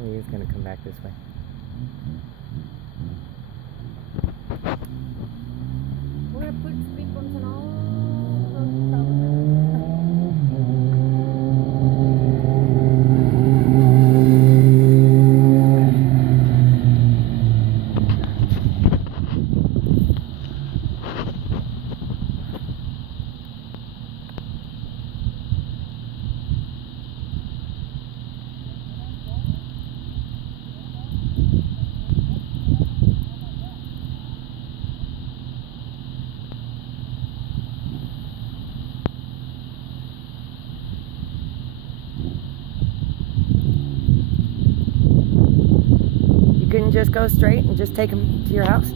Oh, he is going to come back this way. We're going to put speed bumps on all. You couldn't just go straight and just take him to your house?